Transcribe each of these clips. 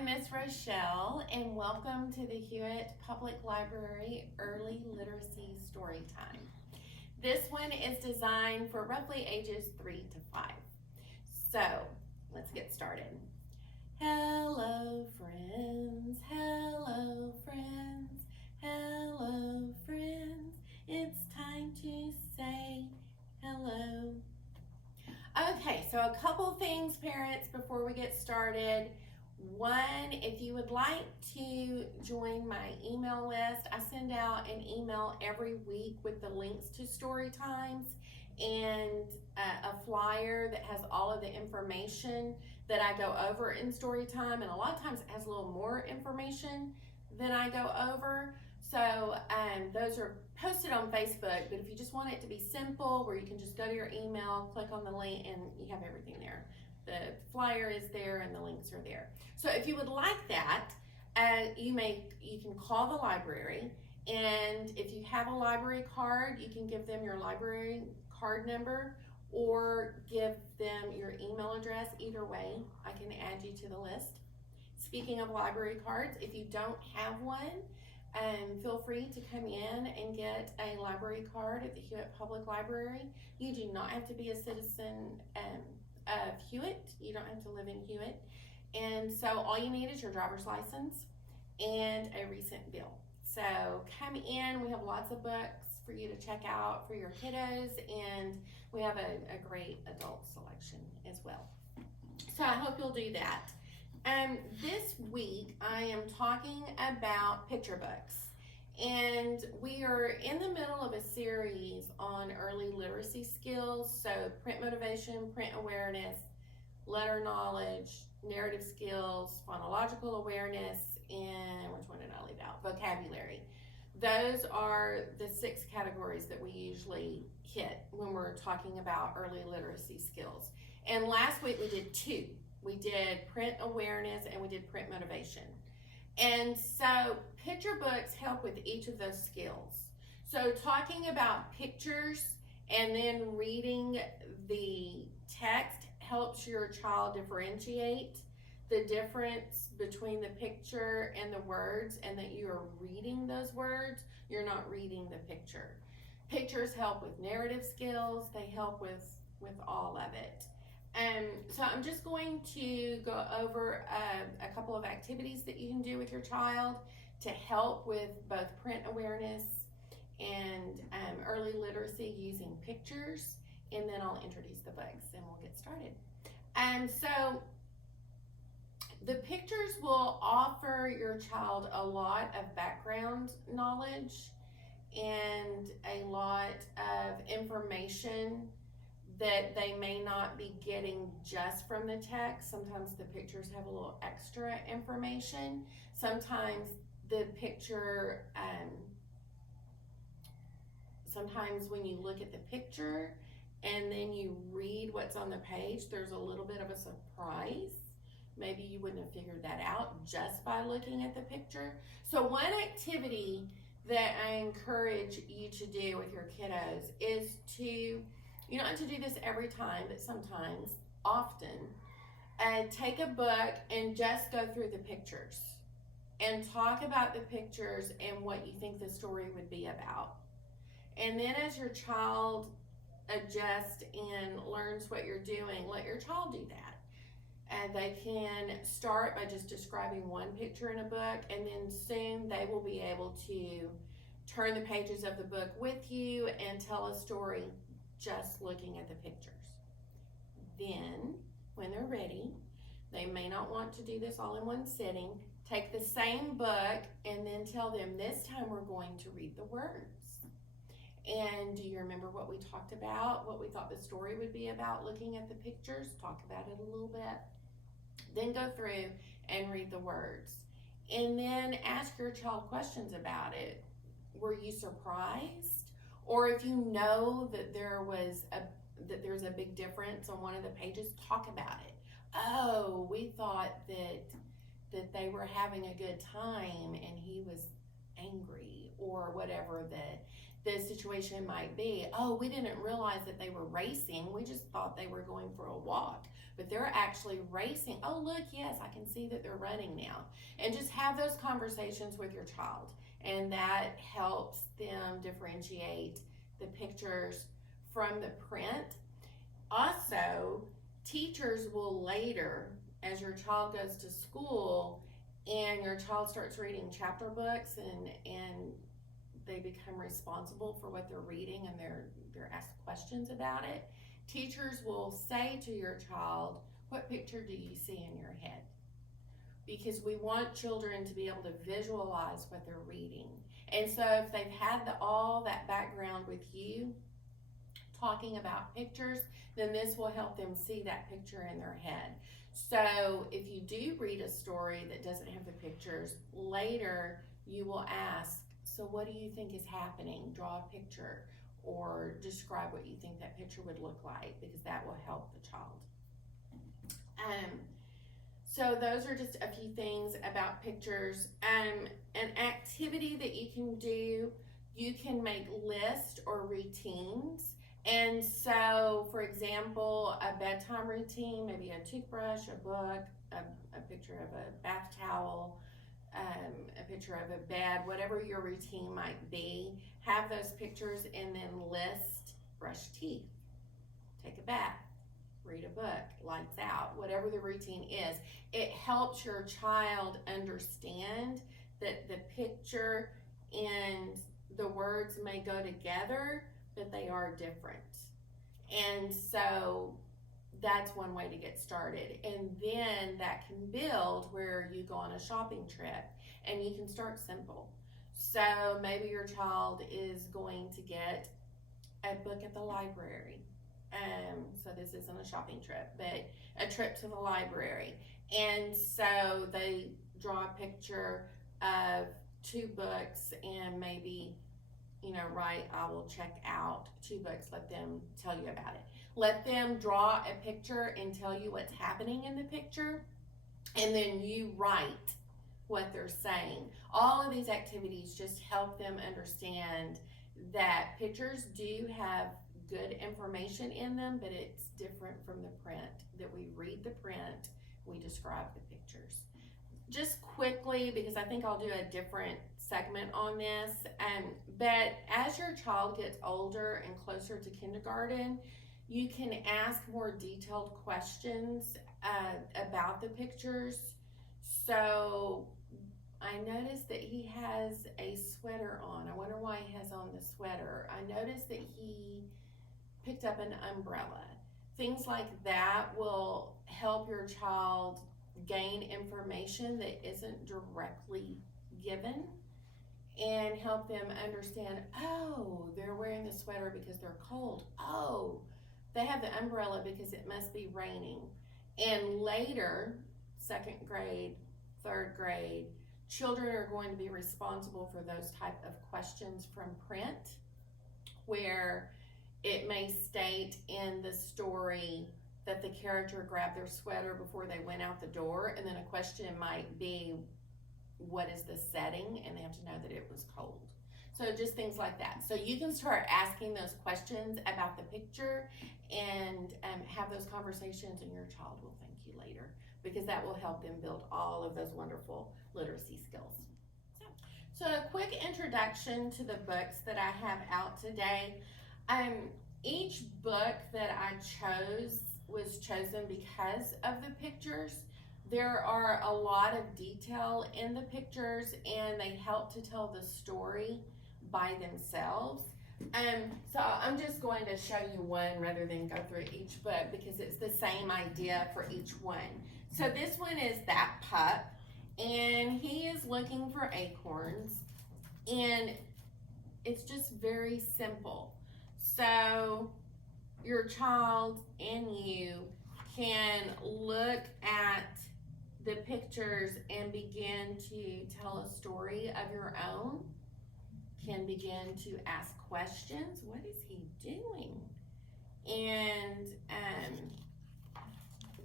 I'm Miss Rochelle, and welcome to the Hewitt Public Library Early Literacy Storytime. This one is designed for roughly ages 3 to 5. So, let's get started. Hello, friends. Hello, friends. Hello, friends. It's time to say hello. Okay, so a couple things, parents, before we get started. One, if you would like to join my email list, I send out an email every week with the links to story times and a flyer that has all of the information that I go over in story time, and a lot of times it has a little more information than I go over. So those are posted on Facebook, but if you just want it to be simple, where you can just go to your email, click on the link, and you have everything there. The flyer is there and the links are there. So if you would like that, you can call the library, and if you have a library card, you can give them your library card number or give them your email address. Either way, I can add you to the list. Speaking of library cards, if you don't have one, feel free to come in and get a library card at the Hewitt Public Library. You do not have to be a citizen of Hewitt. You don't have to live in Hewitt. And so all you need is your driver's license and a recent bill. So come in. We have lots of books for you to check out for your kiddos, and we have a great adult selection as well. So I hope you'll do that. This week I am talking about picture books, and we are in the middle of a series on early literacy skills. So print motivation, print awareness, letter knowledge, narrative skills, phonological awareness, and which one did I leave out? Vocabulary. Those are the 6 categories that we usually hit when we're talking about early literacy skills. And last week we did 2. We did print awareness and we did print motivation. And so picture books help with each of those skills. So talking about pictures and then reading the text helps your child differentiate the difference between the picture and the words, and that you are reading those words, you're not reading the picture. Pictures help with narrative skills, they help with all of it. So I'm just going to go over a couple of activities that you can do with your child to help with both print awareness and early literacy using pictures, and then I'll introduce the books and we'll get started. So the pictures will offer your child a lot of background knowledge and a lot of information that they may not be getting just from the text. Sometimes the pictures have a little extra information. Sometimes the picture, sometimes when you look at the picture and then you read what's on the page, there's a little bit of a surprise. Maybe you wouldn't have figured that out just by looking at the picture. So one activity that I encourage you to do with your kiddos is to, you don't have to do this every time, but sometimes, often, take a book and just go through the pictures and talk about the pictures and what you think the story would be about. And then as your child adjusts and learns what you're doing, let your child do that. And they can start by just describing one picture in a book, and then soon they will be able to turn the pages of the book with you and tell a story just looking at the pictures. Then, when they're ready, they may not want to do this all in one sitting. Take the same book and then tell them, this time we're going to read the words. And do you remember what we talked about, what we thought the story would be about looking at the pictures? Talk about it a little bit. Then go through and read the words. And then ask your child questions about it. Were you surprised? Or if you know that there's a big difference on one of the pages, talk about it. Oh, we thought that they were having a good time and he was angry, or whatever the situation might be. Oh, we didn't realize that they were racing. We just thought they were going for a walk. but they're actually racing. Oh, look, yes, I can see that they're running now. And just have those conversations with your child, and that helps them differentiate the pictures from the print. Also, teachers will later, as your child goes to school and your child starts reading chapter books and they become responsible for what they're reading and they're asked questions about it, teachers will say to your child, what picture do you see in your head? Because we want children to be able to visualize what they're reading. And so if they've had all that background with you talking about pictures, then this will help them see that picture in their head. So if you do read a story that doesn't have the pictures, later you will ask, so what do you think is happening? Draw a picture or describe what you think that picture would look like, because that will help the child. So those are just a few things about pictures. An activity that you can do, you can make lists or routines. And so, for example, a bedtime routine, maybe a toothbrush, a book, a picture of a bath towel, a picture of a bed, whatever your routine might be, have those pictures and then list: brush teeth, take a bath, read a book, lights out, whatever the routine is. It helps your child understand that the picture and the words may go together, but they are different. And so that's one way to get started. And then that can build where you go on a shopping trip, and you can start simple. So maybe your child is going to get a book at the library. So this isn't a shopping trip, but a trip to the library. And so they draw a picture of 2 books and maybe, write, I will check out 2 books. Let them tell you about it. Let them draw a picture and tell you what's happening in the picture, and then you write what they're saying. All of these activities just help them understand that pictures do have good information in them, but it's different from the print, that we read the print, we describe the pictures. Just quickly, because I think I'll do a different segment on this, but as your child gets older and closer to kindergarten, you can ask more detailed questions about the pictures. So I noticed that he has a sweater on. I wonder why he has on the sweater. I noticed that he picked up an umbrella. Things like that will help your child gain information that isn't directly given, and help them understand, oh, they're wearing the sweater because they're cold. Oh, they have the umbrella because it must be raining. And later, 2nd grade, 3rd grade, children are going to be responsible for those type of questions from print, where it may state in the story that the character grabbed their sweater before they went out the door, and then a question might be, what is the setting? And they have to know that it was cold. So just things like that. So you can start asking those questions about the picture and have those conversations, and your child will thank you later, because that will help them build all of those wonderful literacy skills. So a quick introduction to the books that I have out today. Each book that I chose was chosen because of the pictures. There are a lot of detail in the pictures, and they help to tell the story by themselves. So I'm just going to show you one rather than go through each book, because it's the same idea for each one. So this one is That Pup, and he is looking for acorns, and it's just very simple. So your child and you can look at the pictures and begin to tell a story of your own, can begin to ask questions. What is he doing? And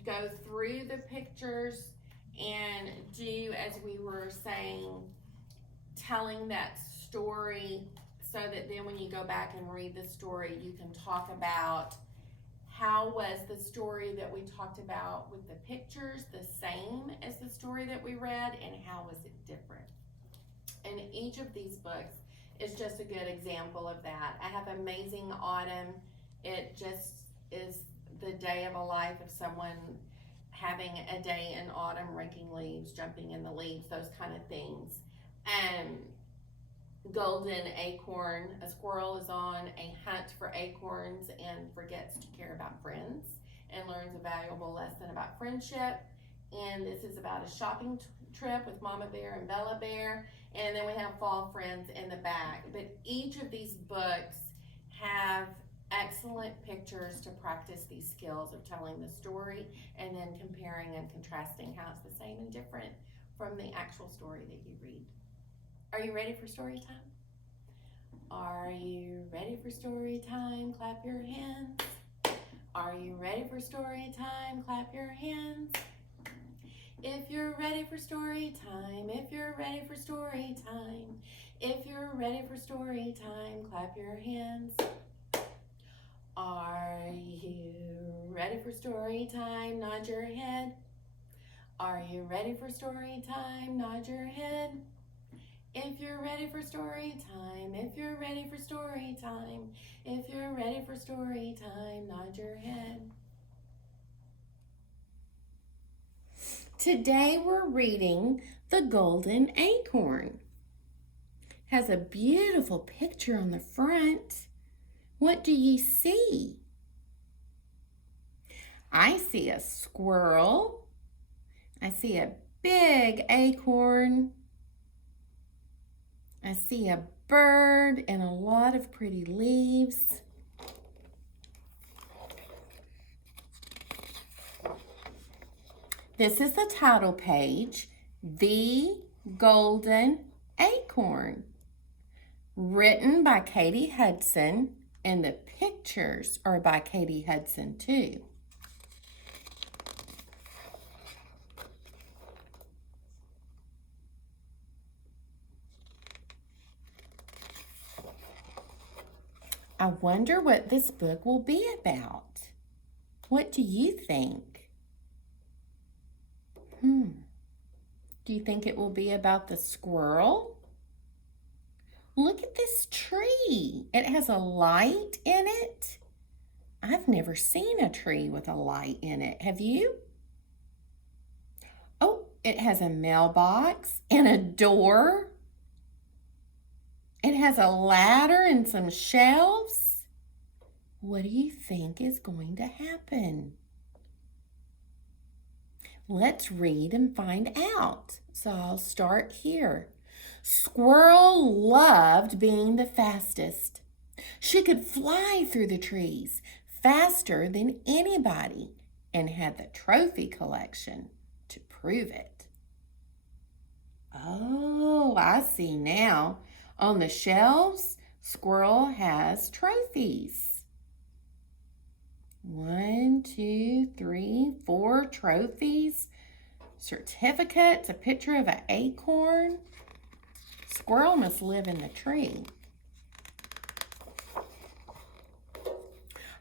go through the pictures and do, as we were saying, telling that story, so that then when you go back and read the story, you can talk about how was the story that we talked about with the pictures the same as the story that we read, and how was it different? And each of these books is just a good example of that. I have Amazing Autumn. It just is the day of a life of someone having a day in autumn, raking leaves, jumping in the leaves, those kind of things. Golden Acorn, a squirrel is on a hunt for acorns and forgets to care about friends and learns a valuable lesson about friendship. And this is about a shopping trip with Mama Bear and Bella Bear. And then we have Fall Friends in the back. But each of these books have excellent pictures to practice these skills of telling the story and then comparing and contrasting how it's the same and different from the actual story that you read. Are you ready for story time? Are you ready for story time? Clap your hands. Are you ready for story time? Clap your hands. If you're ready for story time, if you're ready for story time, if you're ready for story time, clap your hands. Are you ready for story time? Nod your head. Are you ready for story time? Nod your head. If you're ready for story time, if you're ready for story time, if you're ready for story time, nod your head. Today we're reading The Golden Acorn. Has a beautiful picture on the front. What do you see? I see a squirrel. I see a big acorn. I see a bird and a lot of pretty leaves. This is the title page, The Golden Acorn, written by Katy Hudson, and the pictures are by Katy Hudson too. I wonder what this book will be about. What do you think? Do you think it will be about the squirrel? Look at this tree. It has a light in it. I've never seen a tree with a light in it. Have you? Oh, it has a mailbox and a door. It has a ladder and some shelves. What do you think is going to happen? Let's read and find out. So I'll start here. Squirrel loved being the fastest. She could fly through the trees faster than anybody and had the trophy collection to prove it. Oh, I see now. On the shelves, Squirrel has trophies. 1, 2, 3, 4 trophies, certificates, a picture of an acorn. Squirrel must live in the tree.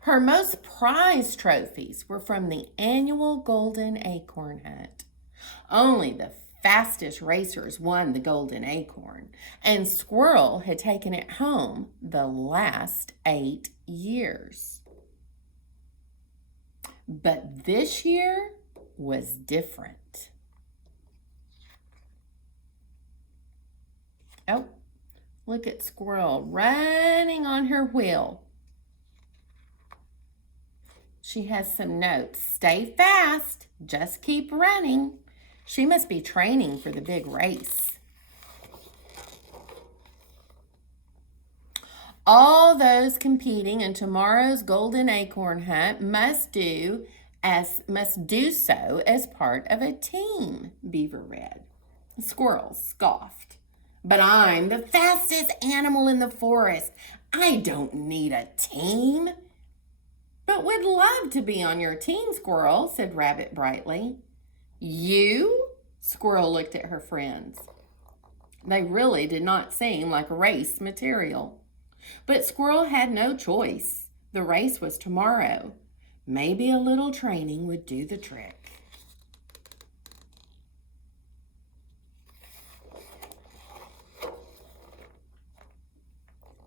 Her most prized trophies were from the annual Golden Acorn hunt. Only the fastest racers won the Golden Acorn, and Squirrel had taken it home the last 8 years. But this year was different. Oh, look at Squirrel running on her wheel. She has some notes. Stay fast. Just keep running. She must be training for the big race. All those competing in tomorrow's Golden Acorn hunt must do so as part of a team, Beaver read. Squirrel scoffed. But I'm the fastest animal in the forest. I don't need a team. But would love to be on your team, Squirrel, said Rabbit brightly. You? Squirrel looked at her friends. They really did not seem like race material. But Squirrel had no choice. The race was tomorrow. Maybe a little training would do the trick.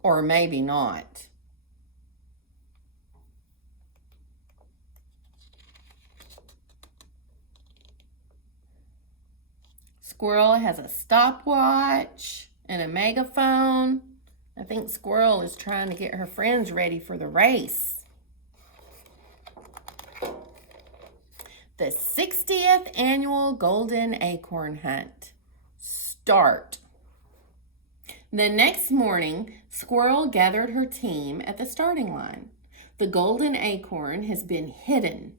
Or maybe not. Squirrel has a stopwatch and a megaphone. I think Squirrel is trying to get her friends ready for the race. The 60th annual Golden Acorn Hunt. Start. The next morning, Squirrel gathered her team at the starting line. The Golden Acorn has been hidden.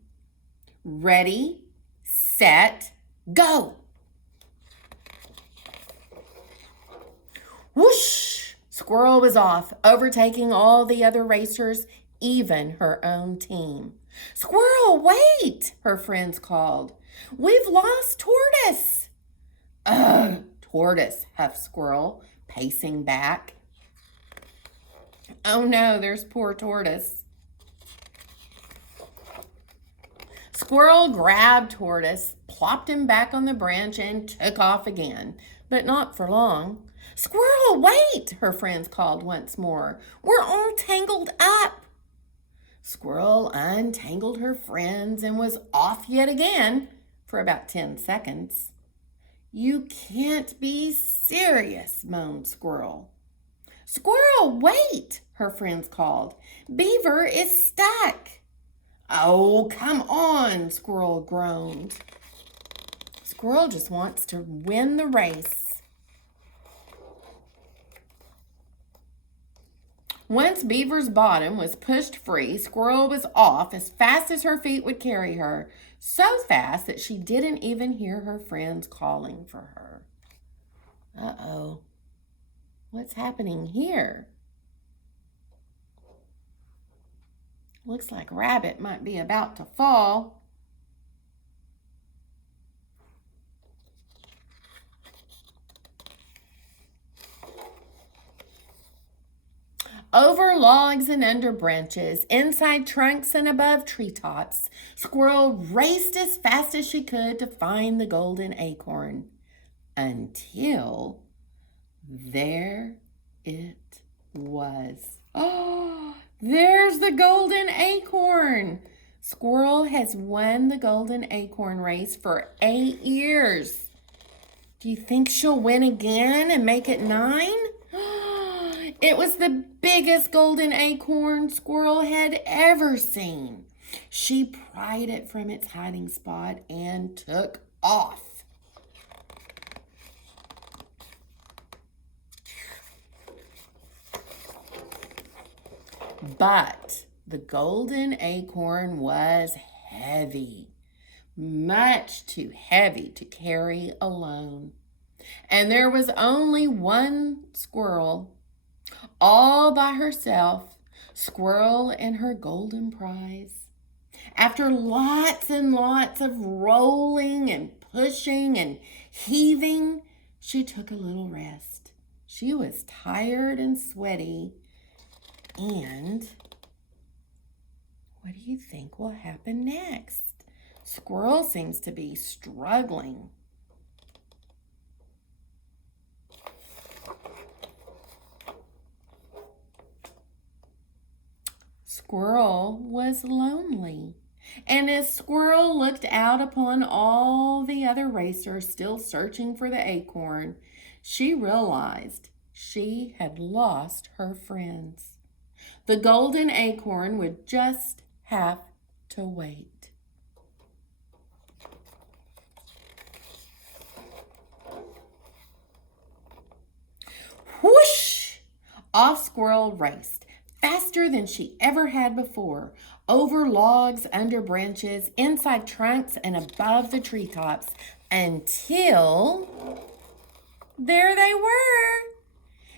Ready, set, go! Whoosh! Squirrel was off, overtaking all the other racers, even her own team. Squirrel, wait! Her friends called. We've lost Tortoise. Ugh, Tortoise, huffed Squirrel, pacing back. Oh no, there's poor Tortoise. Squirrel grabbed Tortoise, plopped him back on the branch, and took off again, but not for long. Squirrel, wait, her friends called once more. We're all tangled up. Squirrel untangled her friends and was off yet again for about 10 seconds. You can't be serious, moaned Squirrel. Squirrel, wait, her friends called. Beaver is stuck. Oh, come on, Squirrel groaned. Squirrel just wants to win the race. Once Beaver's bottom was pushed free, Squirrel was off as fast as her feet would carry her, so fast that she didn't even hear her friends calling for her. Uh-oh. What's happening here? Looks like Rabbit might be about to fall. Over logs and under branches, inside trunks and above treetops, Squirrel raced as fast as she could to find the golden acorn. Until there it was. Oh, there's the golden acorn. Squirrel has won the golden acorn race for 8 years. Do you think she'll win again and make it 9? It was the biggest golden acorn Squirrel had ever seen. She pried it from its hiding spot and took off. But the golden acorn was heavy, much too heavy to carry alone. And there was only one squirrel, all by herself, Squirrel and her golden prize. After lots and lots of rolling and pushing and heaving, she took a little rest. She was tired and sweaty. And what do you think will happen next? Squirrel seems to be struggling. Squirrel was lonely. And as Squirrel looked out upon all the other racers still searching for the acorn, she realized she had lost her friends. The golden acorn would just have to wait. Whoosh! Off Squirrel raced, faster than she ever had before, over logs, under branches, inside trunks, and above the treetops, until there they were.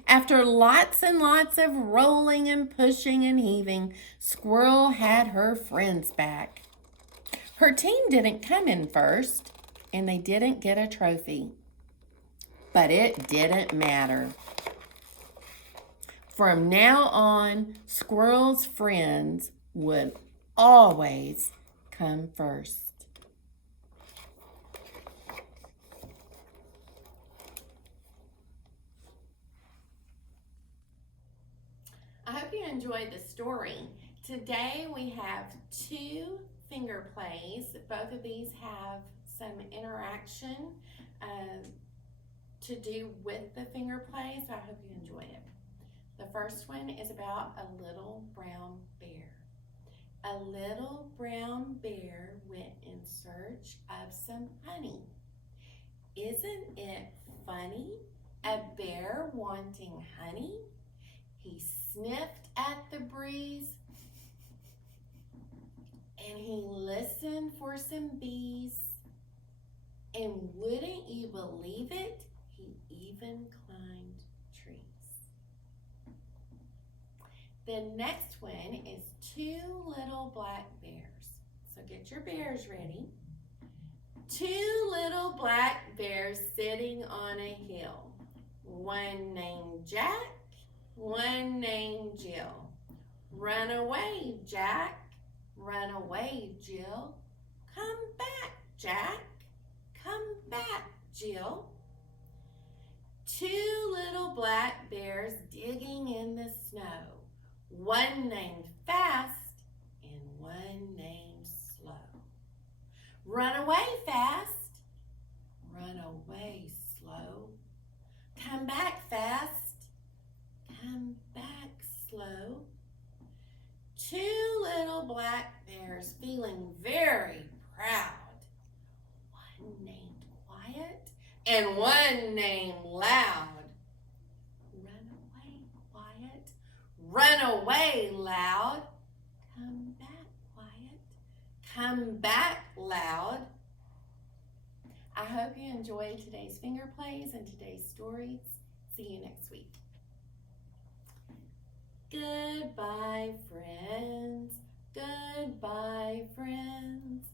After lots and lots of rolling and pushing and heaving, Squirrel had her friends back. Her team didn't come in first, and they didn't get a trophy. But it didn't matter. From now on, Squirrel's friends would always come first. I hope you enjoyed the story. Today we have 2 finger plays. Both of these have some interaction to do with the finger play, so I hope you enjoy it. The first one is about a little brown bear. A little brown bear went in search of some honey. Isn't it funny? A bear wanting honey? He sniffed at the breeze and he listened for some bees. And wouldn't you believe it? He even climbed trees. The next one is 2 little black bears. So get your bears ready. 2 little black bears sitting on a hill. One named Jack, one named Jill. Run away, Jack. Run away, Jill. Come back, Jack. Come back, Jill. 2 little black bears digging in the snow. One named Fast and one named Slow. Run away, Fast. Run away, Slow. Come back, Fast. Come back, Slow. 2 little black bears feeling very proud. One named Quiet and one named Loud. Run away, Quiet. Run away, Loud. Come back, Quiet. Come back, Loud. I hope you enjoyed today's finger plays and today's stories. See you next week. Goodbye, friends. Goodbye, friends.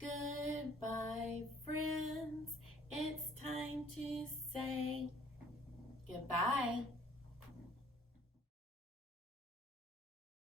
Goodbye, friends. It's time to say goodbye.